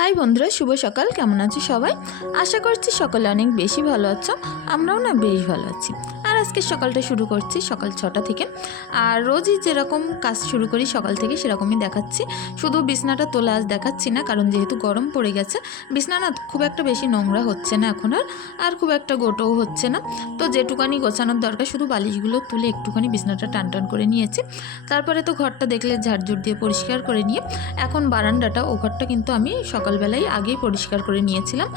High বন্ধুরা, শুভ সকাল। কেমন আছো সবাই? আশা করছি সকলে অনেক বেশি ভালো আছো। আমরাও না বেশ ভালো আছি। আজকে সকালটা শুরু করছি, সকাল ছটা থেকে। আর রোজই যেরকম কাজ শুরু করি, সকাল থেকে সেরকমই দেখাচ্ছি। শুধু বিছনাটা তোলা আজ দেখাচ্ছি না, কারণ যেহেতু গরম পড়ে গেছে, বিছনা না খুব একটা বেশি নোংরা হচ্ছে না এখন আর আর খুব একটা গোটোও হচ্ছে না। তো যেটুকানি গোছানোর দরকার, শুধু বালিশগুলো তুলে একটুখানি বিছনাটা টান টান করে নিয়েছি। তারপরে তো ঘরটা দেখলে ঝাড়ঝুড় দিয়ে পরিষ্কার করে নিয়ে, এখন বারান্দাটা, ও ঘরটা কিন্তু আমি সকালবেলায় আগেই পরিষ্কার করে নিয়েছিলাম।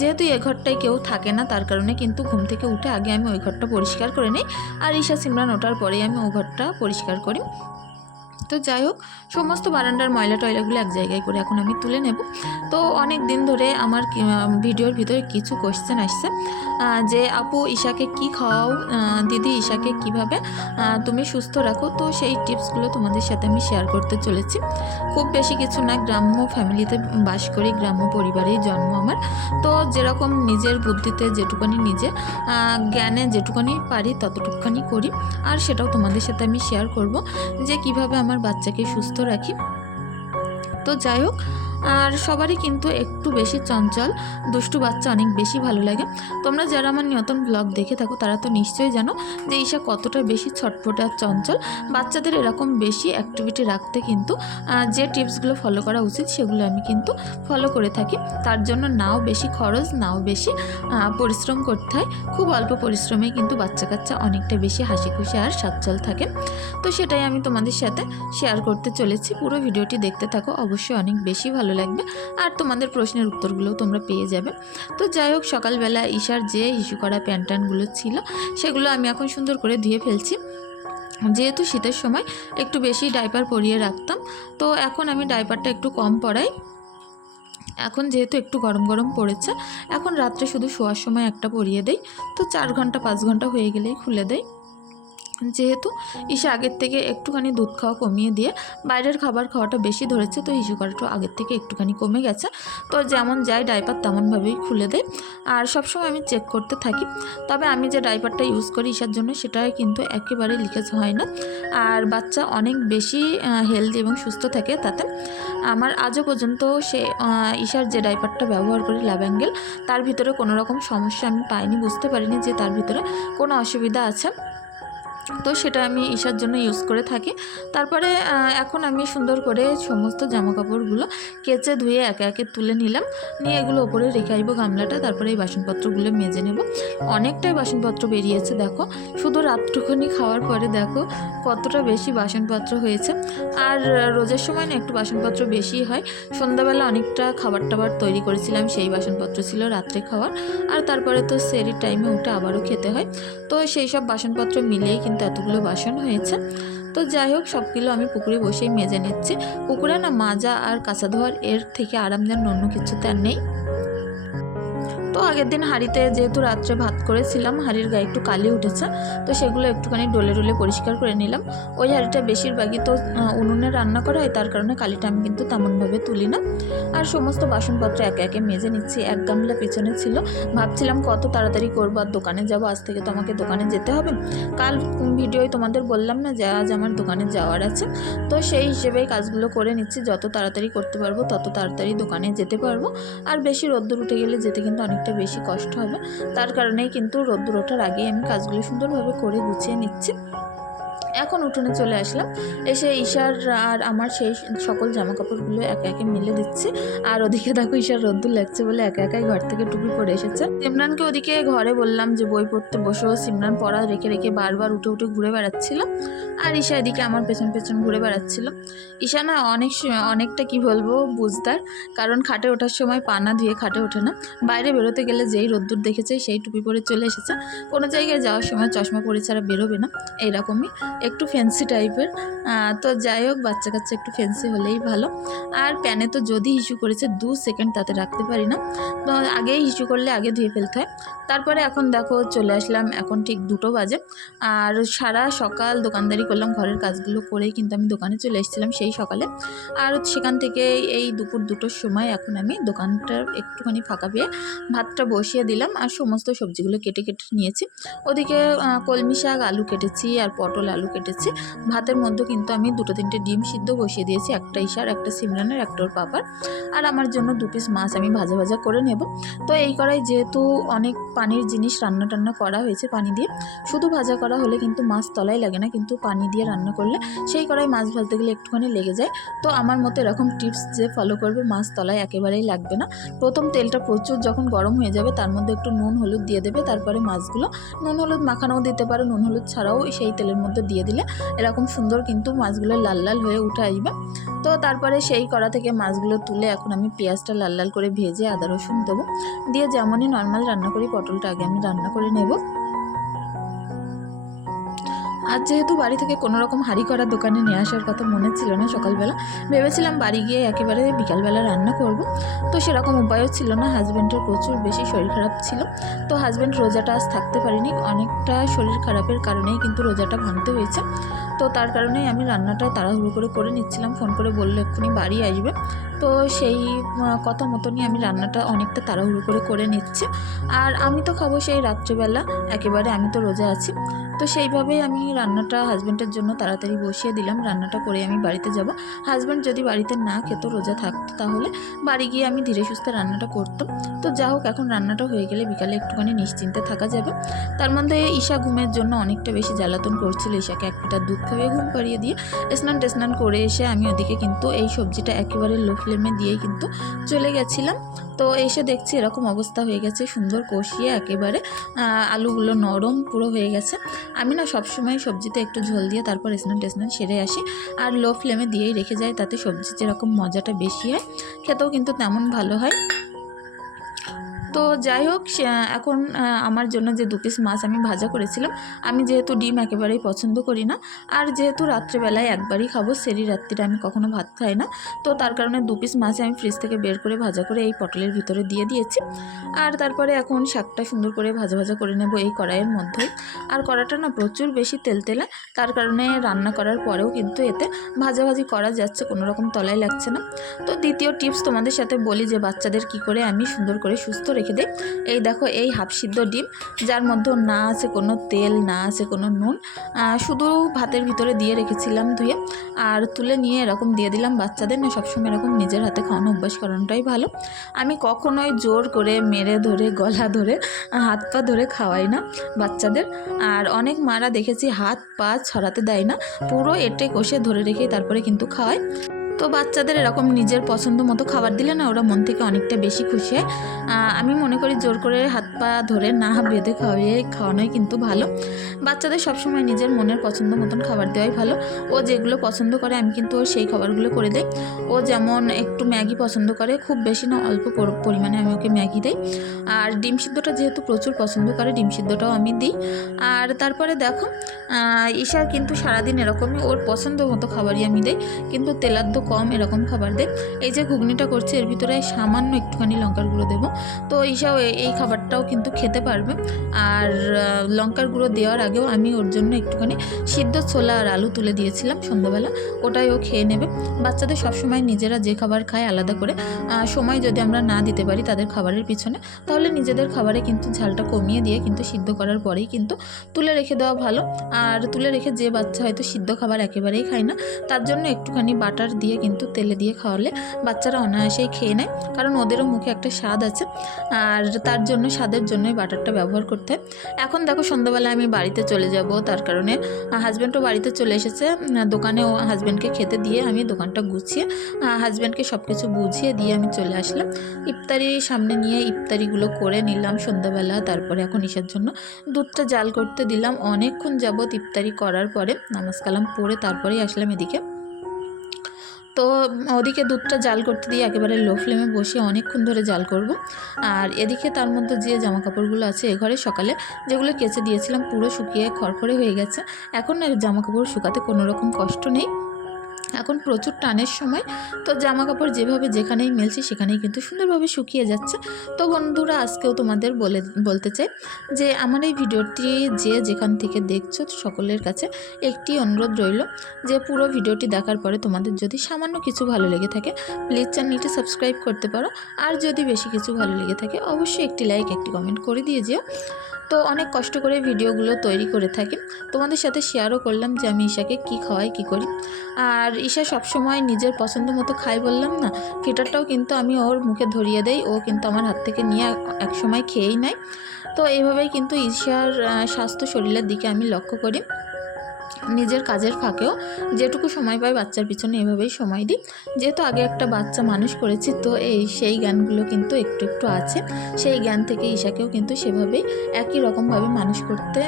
যেহেতু এ ঘরটায় কেউ থাকে না, তার কারণে কিন্তু ঘুম থেকে উঠে আগে আমি ওই ঘরটা পরিষ্কার করে নিই আর ঈশা সিমরান ওঠার পরেই আমি ও ঘরটা পরিষ্কার করি। তো যাই হোক, সমস্ত বারান্দার ময়লা টয়লাগুলো এক জায়গায় করে এখন আমি তুলে নেব। তো অনেক দিন ধরে আমার ভিডিওর ভিতরে কিছু কোশ্চেন আসছে যে আপু ঈশাকে কি খাওয়াও দিদি ঈশাকে কীভাবে তুমি সুস্থ রাখো। তো সেই টিপসগুলো তোমাদের সাথে আমি শেয়ার করতে চলেছি। খুব বেশি কিছু না, গ্রাম্য ফ্যামিলিতে বাস করি, গ্রাম্য পরিবারেই জন্ম আমার। তো যেরকম নিজের বুদ্ধিতে যেটুকুনি নিজে জ্ঞানে যেটুকুনি পারি, ততটুকুখানি করি। আর সেটাও তোমাদের সাথে আমি শেয়ার করব যে কীভাবে আমার বাচ্চাকে সুস্থ রাখি। তো যাই হোক আর সবারই কিন্তু একটু বেশি চঞ্চল। দুষ্টু বাচ্চা অনেক বেশি ভালো লাগে। তোমরা যারা আমার নতুন ব্লগ দেখে থাকো, তারা তো নিশ্চয়ই জানো যে ঈশা কতটা বেশি ছটফটে আর চঞ্চল। বাচ্চাদের এরকম বেশি অ্যাক্টিভিটি রাখতে কিন্তু যে টিপসগুলো ফলো করা উচিত সেগুলো আমি কিন্তু ফলো করে থাকি। তার জন্য নাও বেশি খরচ, নাও বেশি পরিশ্রম করতে হয়। খুব অল্প পরিশ্রমে কিন্তু বাচ্চা কাচ্চা অনেকটা বেশি হাসি খুশি আর সচ্ছল থাকে। তো সেটাই আমি তোমাদের সাথে শেয়ার করতে চলেছি। পুরো ভিডিওটি দেখতে থাকো, অবশ্যই অনেক বেশি ভালো লাগবে। আর তোমাদের প্রশ্নের উত্তরগুলোও তোমরা পেয়ে যাবে। তো যাই হোক, সকালবেলা ঈশার যে ইস্যু করা প্যান্ট ট্যান্টগুলো ছিল, সেগুলো আমি এখন সুন্দর করে ধুয়ে ফেলছি। যেহেতু শীতের সময় একটু বেশি ডাইপার পরিয়ে রাখতাম, তো এখন আমি ডাইপারটা একটু কম পরাই। এখন যেহেতু একটু গরম গরম পড়েছে, এখন রাত্রে শুধু শোয়ার সময় একটা পরিয়ে দেই। তো চার ঘণ্টা, পাঁচ ঘণ্টা হয়ে গেলেই খুলে দেয় যেহেতু ঈশা আগের থেকে একটুখানি দুধ খাওয়া কমিয়ে দিয়ে বাইরের খাবার খাওয়াটা বেশি ধরেছে, তো ইস্যু করাটা আগের থেকে একটুখানি কমে গেছে। তো যেমন যাই ডাইপার তেমনভাবেই খুলে দেয়। আর সবসময় আমি চেক করতে থাকি। তবে আমি যে ডাইপারটা ইউজ করি ঈশার জন্য সেটা কিন্তু একেবারে লিকেজ হয় না। আর বাচ্চা অনেক বেশি হেলদি এবং সুস্থ থাকে তাতে। আমার আজও পর্যন্ত সে ঈশার যে ডাইপারটা ব্যবহার করি ল্যাভেঙ্গেল তার ভিতরে কোনো রকম সমস্যা আমি পাইনি, বুঝতে পারিনি যে তার ভিতরে কোনো অসুবিধা আছে। তো সেটা আমি ঈশার জন্য ইউজ করে থাকি। তারপরে এখন আমি সুন্দর করে সমস্ত জামা কাপড়গুলো কেচে ধুয়ে একে একে তুলে নিলাম। নিয়ে এগুলো ওপরে রেখে আসব গামলাটা, তারপরে এই বাসনপত্রগুলো মেজে নেব। অনেকটাই বাসনপত্র বেরিয়েছে, দেখো। শুধু রাতটুকুনি খাওয়ার পরে দেখো কতটা বেশি বাসনপত্র হয়েছে। আর রোজের সময় না একটু বাসনপত্র বেশি হয়। সন্ধ্যাবেলা অনেকটা খাবার টাবার তৈরি করেছিলাম, সেই বাসনপত্র ছিল রাত্রে খাওয়ার। আর তারপরে তো সেরির টাইমে উঠে আবারও খেতে হয়। তো সেই সব বাসনপত্র মিলেই কিন্তু এতগুলো বাসন হয়েছে। তো যাই হোক, সবগুলো আমি পুকুরে বসেই মেজে নিচ্ছি। পুকুরে না মাজা আর কাঁচা ধোয়ার এর থেকে আরাম যেন অন্য কিছুতে আর নেই। তো আগের দিন হাঁড়িতে যেহেতু রাত্রে ভাত করেছিলাম, হাঁড়ির গায়ে একটু কালি উঠেছে, তো সেগুলো একটুখানি ডোলে ডোলে পরিষ্কার করে নিলাম। ওই হাঁড়িটা বেশিরভাগই তো উনুনে রান্না করা হয়, তার কারণে কালিটা আমি কিন্তু তেমনভাবে তুলি না। আর সমস্ত বাসনপত্র একে একে মেজে নিচ্ছি, এক গামলা পেছনে ছিল। ভাবছিলাম কত তাড়াতাড়ি করব, আর দোকানে যাব, আজ থেকে তো আমাকে দোকানে যেতে হবে। কাল ভিডিওয় তোমাদের বললাম না যে, আজ আমার দোকানে যাওয়ার আছে। তো সেই হিসেবেই কাজগুলো করে নিচ্ছি, যত তাড়াতাড়ি করতে পারব, তত তাড়াতাড়ি দোকানে যেতে পারব। আর বেশি রোদ্দুর উঠে গেলে যেতে কিন্তু অনেকটা বেশি কষ্ট হবে। তার কারণেই কিন্তু রোদ্দুর ওঠার আগেই আমি কাজগুলো সুন্দরভাবে করে গুছিয়ে নিচ্ছি। এখন উঠোনে চলে আসলাম। এসে ঈশার আর আমার সেই সকল জামা কাপড়গুলো একে একে মিলে দিচ্ছি। আর ওদিকে দেখো ঈশার রোদ্দুর লাগছে বলে একা একাই ঘর থেকে টুপি পরে এসেছে। সিমরানকে ওদিকে ঘরে বললাম যে, বই পড়তে বসো। সিমরান পড়া রেখে রেখে বারবার উঠে উঠে ঘুরে বেড়াচ্ছিল। আর ঈশা এদিকে আমার পেছন পেছন ঘুরে বেড়াচ্ছিল। ঈশা না অনেক অনেকটা কি বলব, বুঝদার। কারণ খাটে ওঠার সময় পানা ধুয়ে খাটে ওঠে না। বাইরে বেরোতে গেলে যেই রোদ্দুর দেখেছে, সেই টুপি পরে চলে এসেছে। কোনো জায়গায় যাওয়ার সময় চশমা পরে ছাড়া বেরোবে না। এইরকমই। একটু ফ্যান্সি টাইপের তো যাই হোক বাচ্চা কাচ্চা একটু ফ্যান্সি হলেই ভালো। আর প্যানে তো যদি ইস্যু করেছে, দু সেকেন্ড তাতে রাখতে পারি না। তো আগেই ইস্যু করলে আগে ধুয়ে ফেলতে হয়। তারপরে এখন দেখো চলে আসলাম, এখন ঠিক দুটো বাজে। আর সারা সকাল দোকানদারি করলাম, ঘরের কাজগুলো করেই কিন্তু আমি দোকানে চলে এসেছিলাম সেই সকালে। আর সেখান থেকে এই দুপুর দুটোর সময় এখন আমি দোকানটা একটুখানি ফাঁকা পেয়ে ভাতটা বসিয়ে দিলাম আর সমস্ত সবজিগুলো কেটে কেটে নিয়েছি। ওদিকে কলমি শাক, আলু কেটেছি আর পটল আলু কেটেছি। ভাতের মধ্যে কিন্তু আমি দুটো তিনটে ডিম সিদ্ধ বসিয়ে দিয়েছি, একটা ইশার একটা সিমরানের, একটা ওর পাপার আর আমার জন্য দু পিস মাছ আমি ভাজা ভাজা করে নেব। তো এই করাই যেহেতু অনেক পানির জিনিস রান্না টান্না করা হয়েছে পানি দিয়ে। শুধু ভাজা করা হলে কিন্তু মাছ তলাই লাগে না, কিন্তু পানি দিয়ে রান্না করলে সেই কড়াই মাছ ভাজতে গেলে একটুখানি লেগে যায়। তো আমার মতো এরকম টিপস যে ফলো করবে মাছ তলায় একেবারেই লাগবে না। প্রথম তেলটা প্রচুর যখন গরম হয়ে যাবে তার মধ্যে একটু নুন, হলুদ দিয়ে দেবে, তারপরে মাছগুলো। নুন, হলুদ মাখানোও দিতে পারো, নুন, হলুদ ছাড়াও সেই তেলের মধ্যে দিয়ে দিলে এরকম সুন্দর কিন্তু মাছগুলো লাল লাল হয়ে উঠে আসবে। তো তারপরে সেই কড়া থেকে মাছগুলো তুলে এখন আমি পেঁয়াজটা লাল লাল করে ভেজে আদা রসুন দেবো। দিয়ে যেমনই নর্মাল রান্না করি পটলটা আগে আমি রান্না করে নেব। আজ যেহেতু বাড়ি থেকে কোনো রকম হাঁড়ি করার দোকানে নিয়ে আসার কথা মনে ছিল না সকালবেলা, ভেবেছিলাম বাড়ি গিয়ে একেবারে বিকালবেলা রান্না করব। তো সেরকম উপায়ও ছিল না হাজব্যান্ডের প্রচুর বেশি শরীর খারাপ ছিল। তো হাজব্যান্ড রোজাটা আজ থাকতে পারিনি, অনেকটা শরীর খারাপের কারণেই কিন্তু রোজাটা ভাঙতে হয়েছে। তো তার কারণেই আমি রান্নাটা তাড়াহুড়ো করে করে নিচ্ছিলাম, ফোন করে বলল, এক্ষুনি বাড়ি আসবে। তো সেই কথা মতনই আমি রান্নাটা অনেকটা তাড়াহুড়ো করে করে নিচ্ছি। আর আমি তো খাব সেই রাত্রেবেলা, একেবারে আমি তো রোজা আছি। তো সেইভাবেই আমি রান্নাটা হাজব্যান্ডের জন্য তাড়াতাড়ি বসিয়ে দিলাম। রান্নাটা করে আমি বাড়িতে যাব। হাজব্যান্ড যদি বাড়িতে না খেতো, রোজা থাকতো তাহলে বাড়ি গিয়ে আমি ধীরে সুস্থে রান্নাটা করতাম। তো যা হোক, এখন রান্নাটা হয়ে গেলে বিকালে একটুখানি নিশ্চিন্তে থাকা যাবে। তার মধ্যে ঈশা ঘুমের জন্য অনেকটা বেশি জ্বালাতন করছিল। ঈশাকে এক লিটার দুধ খাইয়ে ঘুম পাড়িয়ে দিয়ে স্নান টেস্নান করে এসে আমি ওদিকে কিন্তু এই সবজিটা একেবারে লো ফ্লেমে দিয়েই কিন্তু চলে গেছিলাম। তো এসে দেখছি এরকম অবস্থা হয়ে গেছে, সুন্দর কষিয়ে একেবারে আলুগুলো নরম পুরো হয়ে গেছে। আমি না সবসময় সবজিতে একটু ঝোল দিয়ে তারপর স্নান টেস্নান সেরে আসি। আর লো ফ্লেমে দিয়েই রেখে যাই, তাতে সবজি যেরকম মজাটা বেশি হয়, খেতেও কিন্তু তেমন ভালো হয়। তো যাই হোক এখন আমার জন্য যে দু পিস মাছ আমি ভাজা করেছিলাম, আমি যেহেতু ডিম একেবারেই পছন্দ করি না, আর যেহেতু রাত্রেবেলায় একবারই খাব সেরি রাত্রিরে আমি কখনো ভাত খাই না, তো তার কারণে দু পিস মাছ আমি ফ্রিজ থেকে বের করে ভাজা করে এই পটলের ভিতরে দিয়ে দিয়েছি। আর তারপরে এখন শাকটা সুন্দর করে ভাজা ভাজা করে নেব এই কড়াইয়ের মধ্যেই আর কড়াটা না প্রচুর বেশি তেলতেলে, তার কারণে রান্না করার পরেও কিন্তু এতে ভাজাভাজি করা যাচ্ছে, কোনো রকম তলায় লাগছে না। তো দ্বিতীয় টিপস তোমাদের সাথে বলি যে, বাচ্চাদের কি করে আমি সুন্দর করে সুস্থ রেখে দিই এই দেখো, এই হাফ সিদ্ধ ডিম, যার মধ্যে না আছে কোনো তেল, না আছে কোনো নুন শুধু ভাতের ভিতরে দিয়ে রেখেছিলাম ধুয়ে, আর তুলে নিয়ে এরকম দিয়ে দিলাম বাচ্চাদের, না সবসময় এরকম নিজের হাতে খাওয়ানো অভ্যাস করানোটাই ভালো। আমি কখনোই জোর করে মেরে ধরে, গলা ধরে, হাত পা ধরে খাওয়াই না বাচ্চাদের। আর অনেক মারা দেখেছি হাত পা ছড়াতে দেয় না, পুরো এটে কষে ধরে রেখে তারপরে কিন্তু খাওয়ায়। তো বাচ্চাদের এরকম নিজের পছন্দ মতো খাবার দিলে না ওরা মন থেকে অনেকটা বেশি খুশি হয়। আমি মনে করি জোর করে হাত পা ধরে না বেঁধে খাওয়াইয়ে খাওয়ানোই কিন্তু ভালো। বাচ্চাদের সবসময় নিজের মনের পছন্দ মতন খাবার দেওয়াই ভালো। ও যেগুলো পছন্দ করে আমি কিন্তু ওর সেই খাবারগুলো করে দিই। ও যেমন একটু ম্যাগি পছন্দ করে, খুব বেশি না অল্প পরিমাণে আমি ওকে ম্যাগি দিই। আর ডিম সিদ্ধটা যেহেতু প্রচুর পছন্দ করে, ডিম সিদ্ধটাও আমি দিই। আর তারপরে দেখো ঈশার কিন্তু সারাদিন এরকমই ওর পছন্দ মতো খাবারই আমি দিই। কিন্তু তেলাদ্দ কম এরকম খাবার দেয় এই যে ঘুগনিটা করছি, এর ভিতরে সামান্য একটুখানি লঙ্কার গুঁড়ো দেবো। তো ঈশাও এ- এই খাবারটাও কিন্তু খেতে পারবে। আর লঙ্কার গুঁড়ো দেওয়ার আগেও আমি ওর জন্য একটুখানি সিদ্ধ ছোলা আর আলু তুলে দিয়েছিলাম সন্ধ্যাবেলা। ওটাই ও খেয়ে নেবে। বাচ্চাদের সবসময় নিজেরা যে খাবার খায় আলাদা করে। সময় যদি আমরা না দিতে পারি তাদের খাবারের পিছনে, তাহলে নিজেদের খাবারে কিন্তু ঝালটা কমিয়ে দিয়ে কিন্তু সিদ্ধ করার পরেই কিন্তু তুলে রেখে দেওয়া ভালো। আর তুলে রেখে যে বাচ্চা হয়তো সিদ্ধ খাবার একেবারেই খায় না, তার জন্য একটুখানি বাটার দিয়ে কিন্তু তেলে দিয়ে খাওয়ালে বাচ্চারা অনায়াসেই খেয়ে নেয়। কারণ ওদেরও মুখে একটা স্বাদ আছে। আর তার জন্য, স্বাদের জন্যই বাটারটা ব্যবহার করতে হয়। এখন দেখো সন্ধ্যাবেলা আমি বাড়িতে চলে যাব। তার কারণে হাজব্যান্ডও বাড়িতে চলে এসেছে। দোকানে ও হাজব্যান্ডকে খেতে দিয়ে আমি দোকানটা গুছিয়ে হাজব্যান্ডকে সব কিছু বুঝিয়ে দিয়ে আমি চলে আসলাম। ইফতারি সামনে নিয়ে ইফতারিগুলো করে নিলাম সন্ধ্যাবেলা। তারপরে এখন ইসার জন্য দুধটা জাল করতে দিলাম। অনেকক্ষণ যাবৎ ইফতারি করার পরে নামাজ কালাম পড়ে তারপরেই আসলাম এদিকে। তো ওদিকে দুধটা জাল করতে দিয়ে একেবারে লো ফ্লেমে বসিয়ে অনেকক্ষণ ধরে জাল করব। আর এদিকে তার মধ্যে যে জামা কাপড়গুলো আছে এ ঘরে সকালে যেগুলো কেচে দিয়েছিলাম পুরো শুকিয়ে খড়খড়ে হয়ে গেছে। এখন আর জামা কাপড় শুকাতে কোনো রকম কষ্ট নেই। এখন প্রচুর টানের সময়। তো জামা কাপড় যেভাবে যেখানেই মেলছি সেখানেই কিন্তু সুন্দরভাবে শুকিয়ে যাচ্ছে। তো বন্ধুরা, আজকেও তোমাদের বলে, বলতে চাই যে আমার এই ভিডিওটি যে যেখান থেকে দেখছ সকলের কাছে একটি অনুরোধ রইল যে পুরো ভিডিওটি দেখার পরে তোমাদের যদি সামান্য কিছু ভালো লেগে থাকে প্লিজ চ্যানেলটি সাবস্ক্রাইব করতে পারো। আর যদি বেশি কিছু ভালো লেগে থাকে, অবশ্যই একটি লাইক একটি কমেন্ট করে দিয়ে যেও। তো অনেক কষ্ট করে ভিডিওগুলো তৈরি করে থাকি। তোমাদের সাথে শেয়ারও করলাম যে আমি ঈশাকে কি খাওয়াই, কি করি। আর ঈশা সবসময় নিজের পছন্দ মতো খাই বললাম না ফিটারটাও কিন্তু আমি ওর মুখে ধরিয়ে দেই, ও কিন্তু আমার হাত থেকে নিয়ে এক সময় খেয়েই নেয়। তো এইভাবেই কিন্তু ঈশার স্বাস্থ্য শরীরের দিকে আমি লক্ষ্য করি। নিজের কাজের ফাঁকেও যেটুকু সময় পাই বাচ্চার পিছনে এভাবেই সময় দিই। যেহেতু আগে একটা বাচ্চা মানুষ করেছি, তো এই সেই জ্ঞানগুলো কিন্তু একটু একটু আছে। সেই জ্ঞান থেকে ঈশাকেও কিন্তু সেভাবেই একই রকমভাবে মানুষ করতে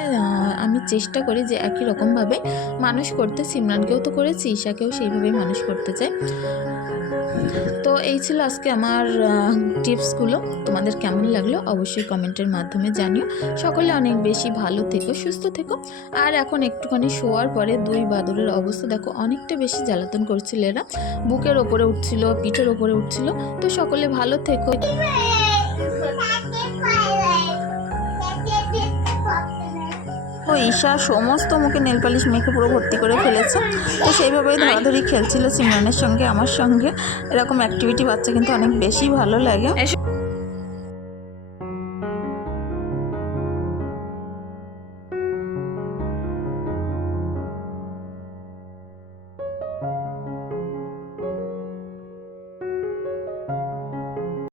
আমি চেষ্টা করি যে একই রকমভাবে মানুষ করতে। সিমরানকেও তো করেছি, ঈশাকেও সেইভাবেই মানুষ করতে চাই। তো এই ছিল আজকে আমার টিপসগুলো তোমাদের কেমন লাগল অবশ্যই কমেন্টের মাধ্যমে জানিও সকলে অনেক বেশি ভালো থেকো সুস্থ থেকো আর এখন একটুখানি শোয়ার পরে দুই বাদরের অবস্থা দেখো অনেকটা বেশি জ্বালাতন করছিল এরা বুকের ওপরে উঠছিল পিঠের ওপরে উঠছিল তো সকলে ভালো থেকো ঈশা সমস্ত মুখে নেলপালিশ মেখে পুরো ভর্তি করে ফেলেছে। তো সেইভাবেই ধরাধরি খেলছিল সিমরানের সঙ্গে, আমার সঙ্গে। এরকম অ্যাক্টিভিটি বাচ্চা কিন্তু অনেক বেশি ভালো লাগে।